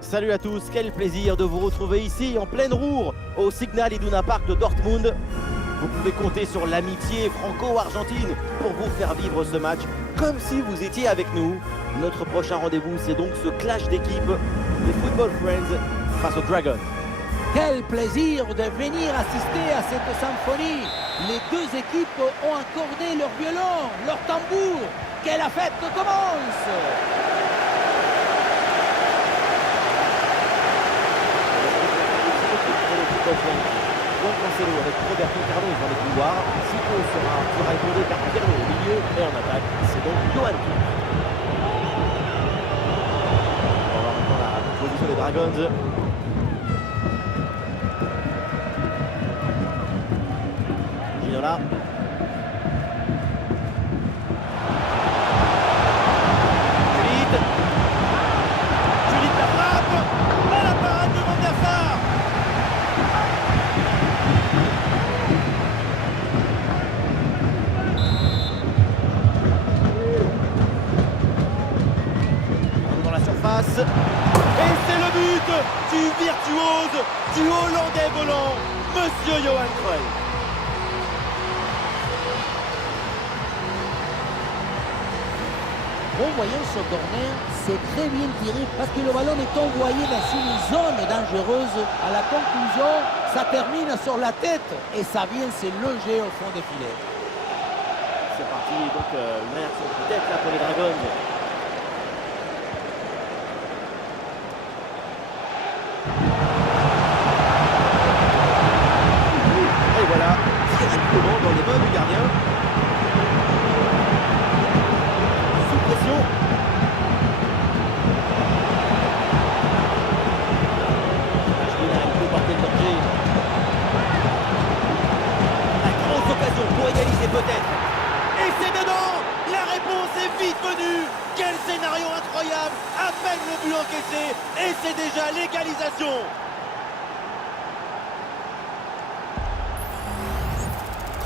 Salut à tous, quel plaisir de vous retrouver ici en pleine Ruhr, au Signal Iduna Park de Dortmund. Vous pouvez compter sur l'amitié franco-argentine pour vous faire vivre ce match comme si vous étiez avec nous. Notre prochain rendez-vous, c'est donc ce clash d'équipes, les Football Friends face aux Dragons. Quel plaisir de venir assister à cette symphonie. Les deux équipes ont accordé leur violon, leur tambour. Que la fête commence! Juan Cancelo avec Roberto Carlos dans les couloirs. Zico sera épaulé par Pirlo au milieu et en attaque, c'est donc Johan Cruyff. On va voir maintenant la position des Dragons. Ginola. Judith la frappe. À la parade de Van der Sar. Dans la surface. Et c'est le but du virtuose, du Hollandais volant, Monsieur Johan Cruyff. En voyant ce corner, c'est très bien tiré parce que le ballon est envoyé dans une zone dangereuse. À la conclusion, ça termine sur la tête et ça vient se loger au fond des filets. C'est parti, donc une réaction peut-être là pour les Dragons. Et voilà, directement dans les mains du gardien. Sous pression. Ashwin peut porter le danger. La grosse occasion pour égaliser peut-être. Et c'est dedans! La réponse est vite venue! Quel scénario incroyable! À peine le but encaissé et c'est déjà l'égalisation!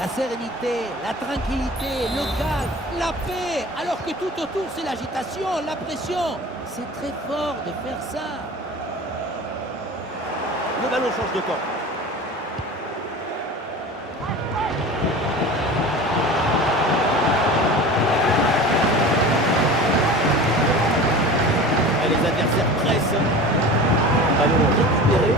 La sérénité, la tranquillité, le calme, la paix, alors que tout autour c'est l'agitation, la pression. C'est très fort de faire ça. Le ballon change de camp. Et les adversaires pressent. Ballon récupéré.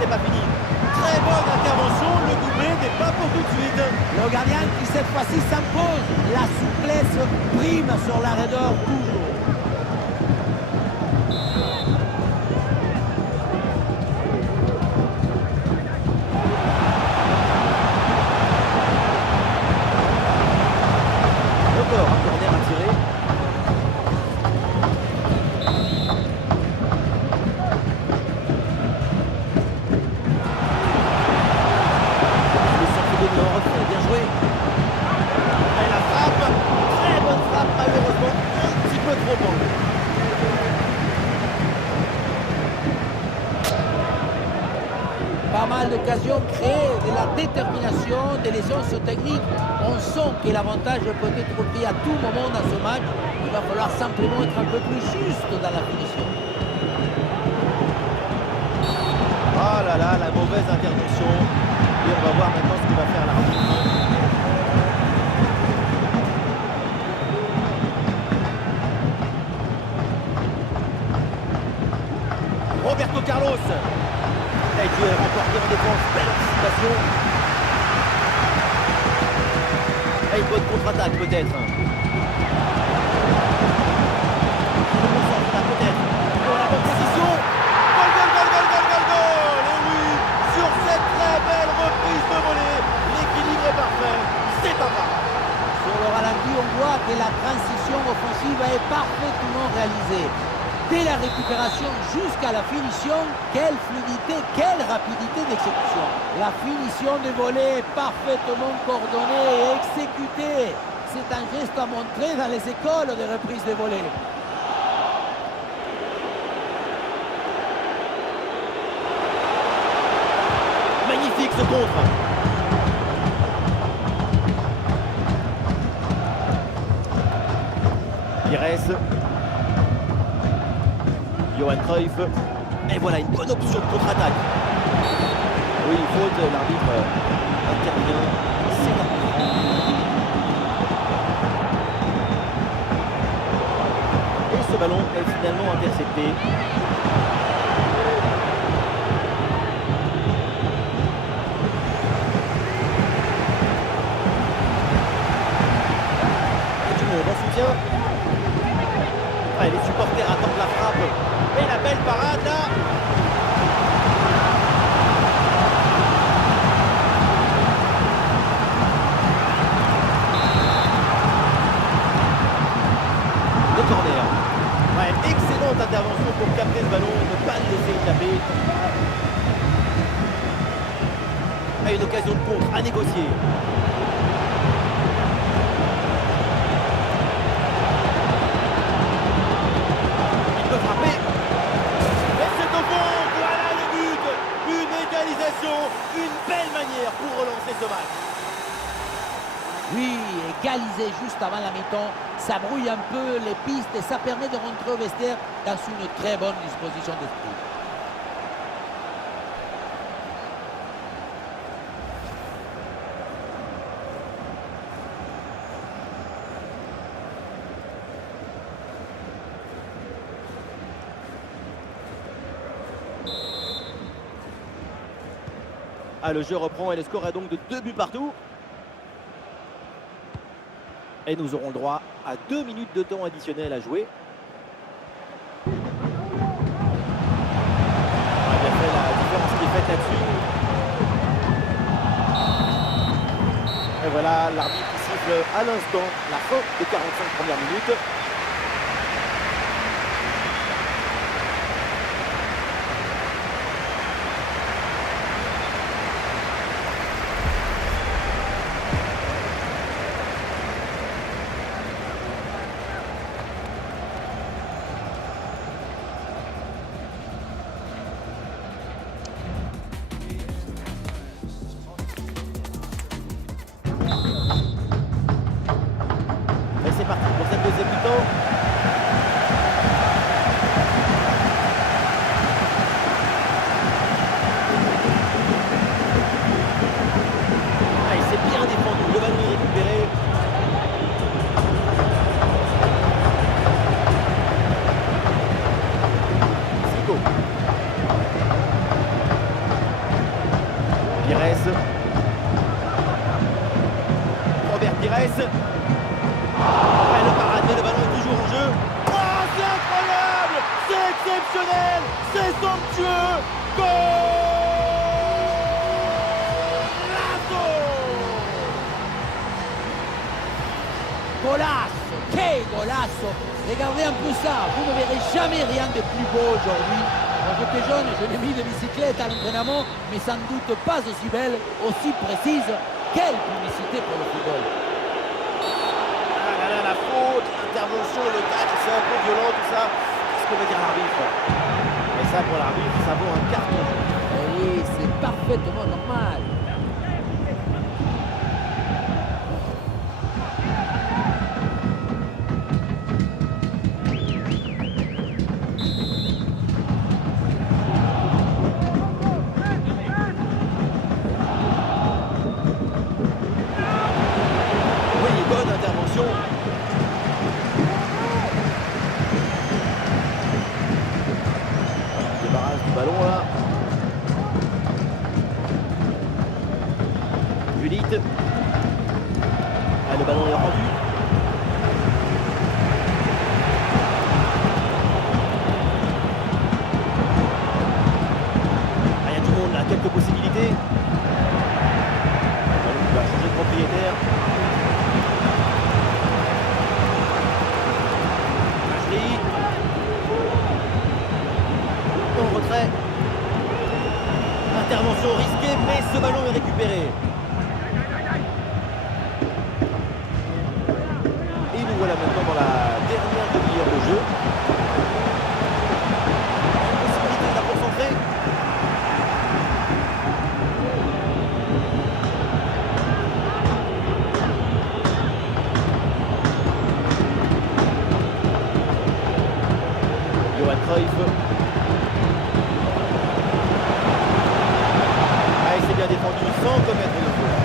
C'était pas fini. Très bonne intervention, le doublé n'est pas pour tout de suite. Le gardien qui cette fois-ci s'impose. La souplesse prime sur la raideur toujours. Encore un corner à tirer. Bien joué. Et la frappe, très bonne frappe, malheureusement un petit peu trop bonne. Pas mal d'occasions créées, de la détermination, des lésions techniques. On sent que l'avantage peut être pris à tout moment dans ce match. Il va falloir simplement être un peu plus juste dans la finition. Oh là là, la mauvaise intervention. Et on va voir maintenant ce qu'il va faire l'arbitre. Roberto Carlos. Il a été remporté en défense. Belle anticipation. Et une bonne contre-attaque peut-être. Peut-être. Pour la bonne position. Goal, goal, goal, goal, goal, goal, goal. Et oui, sur cette très belle reprise de volée, l'équilibre est parfait. C'est pas grave. Sur le ralenti, on voit que la transition offensive est parfaitement réalisée. Dès la récupération jusqu'à la finition, quelle fluidité, quelle rapidité d'exécution. La finition de volée est parfaitement coordonnée et exécutée. c'est un geste à montrer dans les écoles de reprise de volée. Magnifique ce contre. Pires. Johan Cruyff. Et voilà une bonne option de contre-attaque. Oui, faute, l'arbitre intervient. C'est normal. Et ce ballon est finalement intercepté. Et du monde en soutien. Ouais, les supporters attendent la frappe. Et la belle parade là. Le corner. Ouais, excellente intervention pour capter ce ballon, ne pas le laisser échapper. Et une occasion de contre à négocier. Il peut frapper. Et c'est au fond. Voilà le but. Une égalisation. Une belle manière pour relancer ce match. Oui, égaliser juste avant la mi-temps, ça brouille un peu les pistes et ça permet de rentrer au vestiaire dans une très bonne disposition d'esprit. Ah, le jeu reprend et le score est donc de 2 buts partout. Et nous aurons le droit à 2 minutes de temps additionnel à jouer. On a bien fait la différence qui est faite là-dessus. Et voilà, l'arbitre qui siffle à l'instant la fin des 45 premières minutes. Et c'est parti pour cette deuxième mi-temps. Ah, il s'est bien défendu, le ballon est récupéré. Zico. Pires. Robert Pires. Le parade, mais le ballon est toujours en jeu. Oh, c'est incroyable! C'est exceptionnel! C'est somptueux! Golazo! Golasso, quel golasso! Regardez un peu ça, vous ne verrez jamais rien de plus beau aujourd'hui. Quand j'étais jeune, je l'ai mis de bicyclette à l'entraînement, mais sans doute pas aussi belle, aussi précise. Quelle publicité pour le football! Ah là là, la faute, l'intervention, le tacle, c'est un peu violent tout ça. Qu'est-ce que veut dire l'arbitre? Et ça, pour l'arbitre, ça vaut un carton. Eh oui, c'est parfaitement normal. Oui, bonne intervention. Débarrasse du ballon là. Judith. Ah, le ballon est rendu. Ah, il y a du monde là, quelques possibilités. Le ballon qui va changer de propriétaire. Ashley. En retrait. Intervention risquée, mais ce ballon est récupéré. Cruyff. Ah, il s'est bien défendu sans commettre de faute.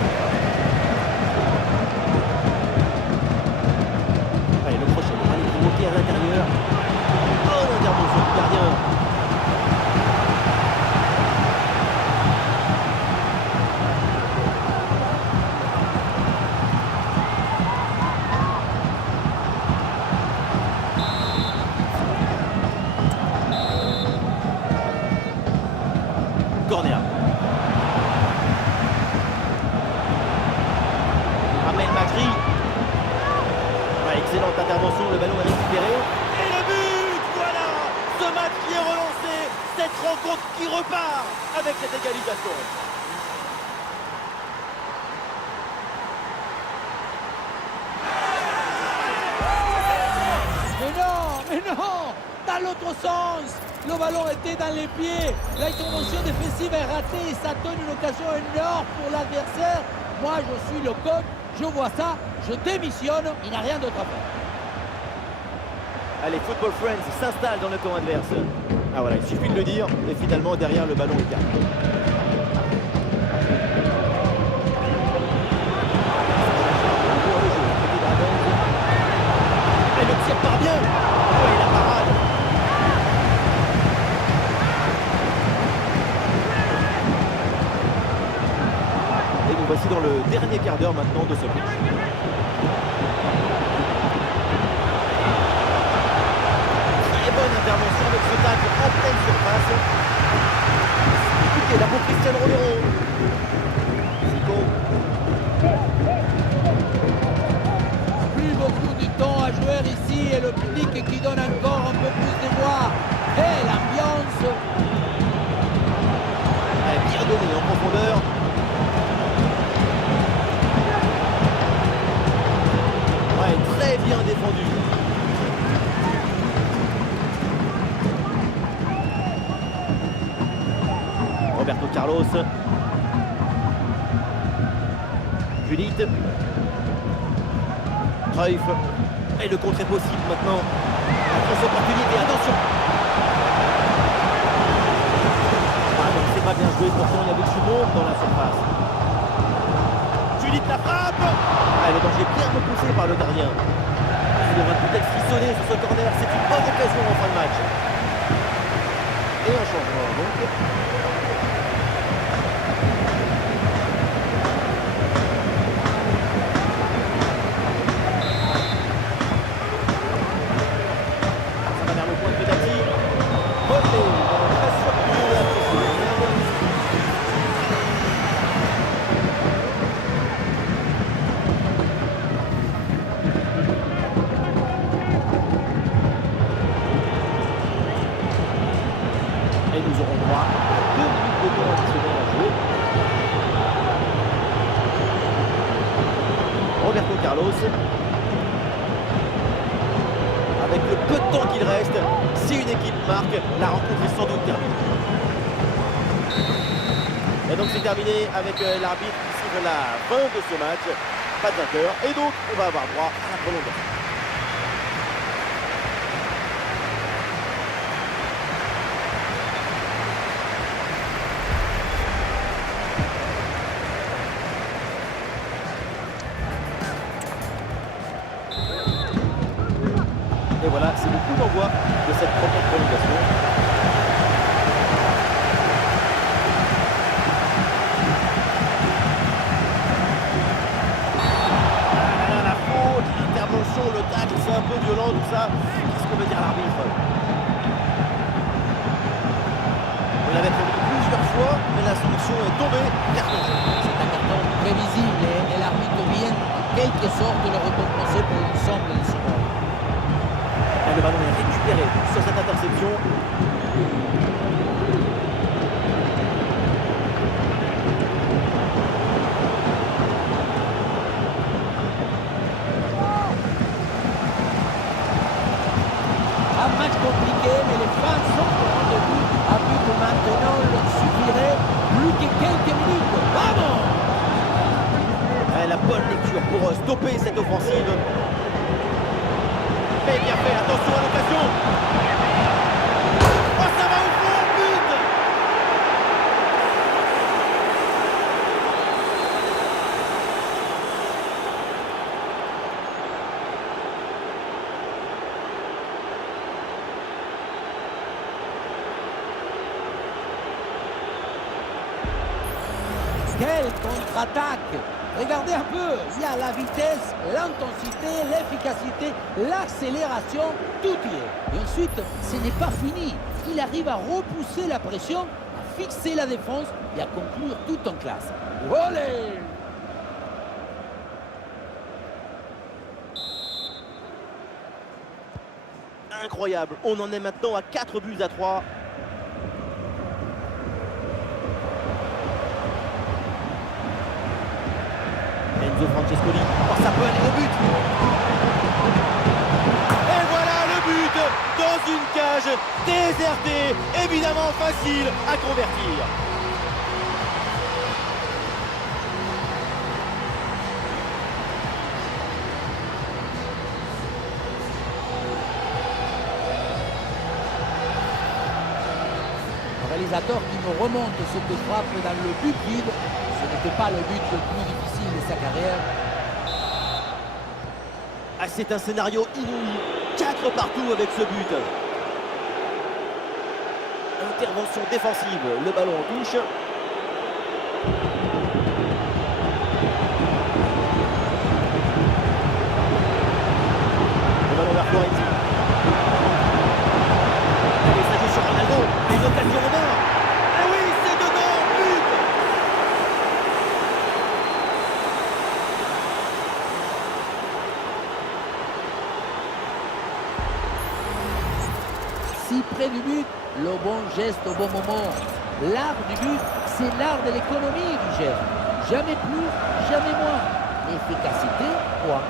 Allez, le prochain, allez, remonter à l'intérieur. Oh, l'intervention du gardien. Corner. Amel Magri. Ouais, excellente intervention, le ballon est récupéré. Et le but, voilà. Ce match qui est relancé, cette rencontre qui repart avec cette égalisation. Mais non, dans l'autre sens. Le ballon était dans les pieds. L'intervention défensive est ratée et ça donne une occasion énorme pour l'adversaire. Moi, je suis le coach, je vois ça, je démissionne, il n'y a rien d'autre à faire. Allez, Football Friends s'installe dans le camp adverse. Ah voilà, il suffit de le dire, et finalement derrière le ballon est calme. Et le tir part bien. Oh, et la parade. Et nous voici dans le dernier quart d'heure maintenant de ce match. Très bonne intervention avec ce tacle en pleine surface. Écoutez, là pour Cristiano Romero. Zico. Plus beaucoup de temps à jouer ici et le public qui donne encore un peu plus de voix. Et l'ambiance. Bien donné en profondeur. Ouais, très bien défendu. Roberto Carlos. Judith. Cruyff. Et le contre est possible maintenant. La grosse opportunité, attention. Ah non, c'est pas bien joué, pourtant il y avait du monde dans la surface. Judith la frappe. Ah, le danger bien repoussé par le gardien. Il devrait peut-être frissonner sur ce corner, c'est une bonne occasion en fin de match. Et un changement donc. Et nous aurons droit à 2 minutes de temps additionnel à jouer. Roberto Carlos. Avec le peu de temps qu'il reste, si une équipe marque, la rencontre est sans doute terminée. Et donc c'est terminé avec l'arbitre qui siffle la fin de ce match. Pas de vainqueur. Et donc on va avoir droit à la prolongation. Et voilà, c'est le coup d'envoi de cette première prolongation. La faute, l'intervention, le tacle, c'est un peu violent tout ça. Qu'est-ce que veut dire l'arbitre? On l'avait prévenu plusieurs fois, mais la sanction est tombée. Carton jaune. C'est un carton prévisible et l'arbitre vient en quelque sorte le récompenser pour l'ensemble de ce ballon. Le ballon est récupéré sur cette interception. Un match compliqué, mais les fans sont au rendez-vous. À but que maintenant, il leur suffirait plus que quelques minutes. Vamos! La bonne lecture pour stopper cette offensive. Et bien fait, attention à l'occasion. Quelle contre-attaque! Regardez un peu, il y a la vitesse, l'intensité, l'efficacité, l'accélération, tout y est. Et ensuite, ce n'est pas fini. Il arrive à repousser la pression, à fixer la défense et à conclure tout en classe. Olé! Incroyable, on en est maintenant à 4-3. Enzo Francescoli, oh, ça peut aller au but. Et voilà le but dans une cage désertée, évidemment facile à convertir. Le réalisateur qui nous remonte cette frappe dans le but vide, ce n'était pas le but le plus difficile de sa carrière. Ah, c'est un scénario inouï, 4 partout avec ce but. Intervention défensive, le ballon en touche. Le ballon vers Florenzi. Allez, ça joue sur Ronaldo, et une occasion en or. Ah oui, c'est dedans, but. Si près du but, le bon geste au bon moment. L'art du but, c'est l'art de l'économie du geste. Jamais plus, jamais moins. L'efficacité, quoi.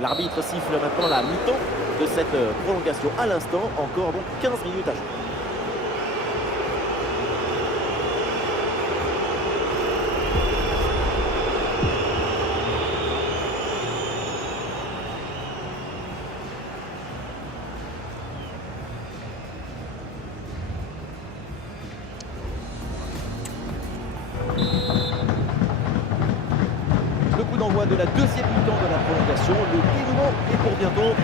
L'arbitre siffle maintenant la mi-temps de cette prolongation à l'instant. Encore donc 15 minutes à jouer. Le coup d'envoi de la deuxième mi-temps de la prolongation. Le dénouement est pour bientôt.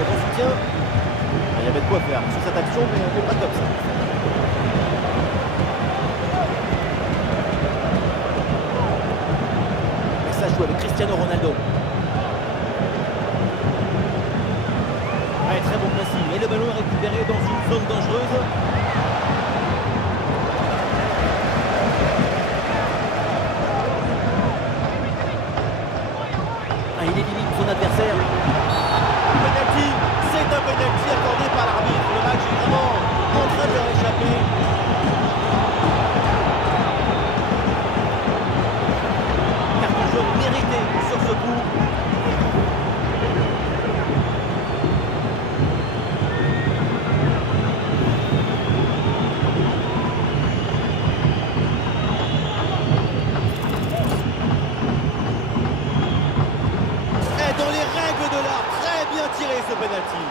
Bon soutien. Il y avait de quoi faire sur cette action, mais on n'est pas comme ça. Et ça joue avec Cristiano Ronaldo. Allez, très bon pressing. Et le ballon est récupéré dans une zone dangereuse. Ah, il élimine son adversaire. Penalty, c'est un penalty accordé par l'arbitre. Le match est vraiment en train de leur échapper. Carton jaune mérité sur ce coup. Et dans les règles de l'art, très bien tiré ce penalty.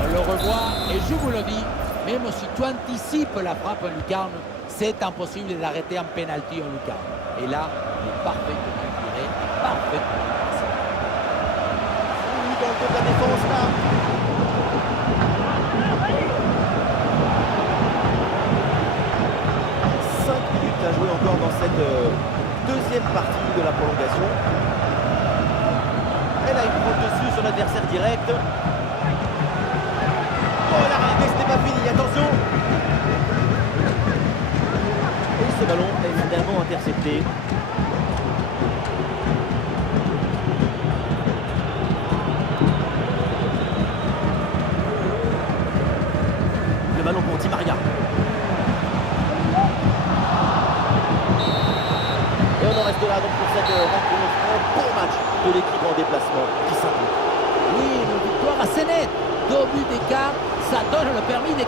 On le revoit et je vous le dis, même si tu anticipes la frappe en lucarne, c'est impossible d'arrêter un penalty en lucarne. Et là, il est parfaitement tiré et parfaitement placé. Dans le dos de la défense là. Cinq minutes à jouer encore dans cette deuxième partie de la prolongation. Et là, il prend le dessus sur l'adversaire direct. Oh, l'arrivée, c'était pas fini, attention. Et ce ballon est finalement intercepté. Le ballon pour Di Maria. Et on en reste là donc pour cette rencontre. Un bon match de l'équipe en déplacement qui s'impose. Oui, une victoire assez nette. 2 buts d'écart, ça donne le permis de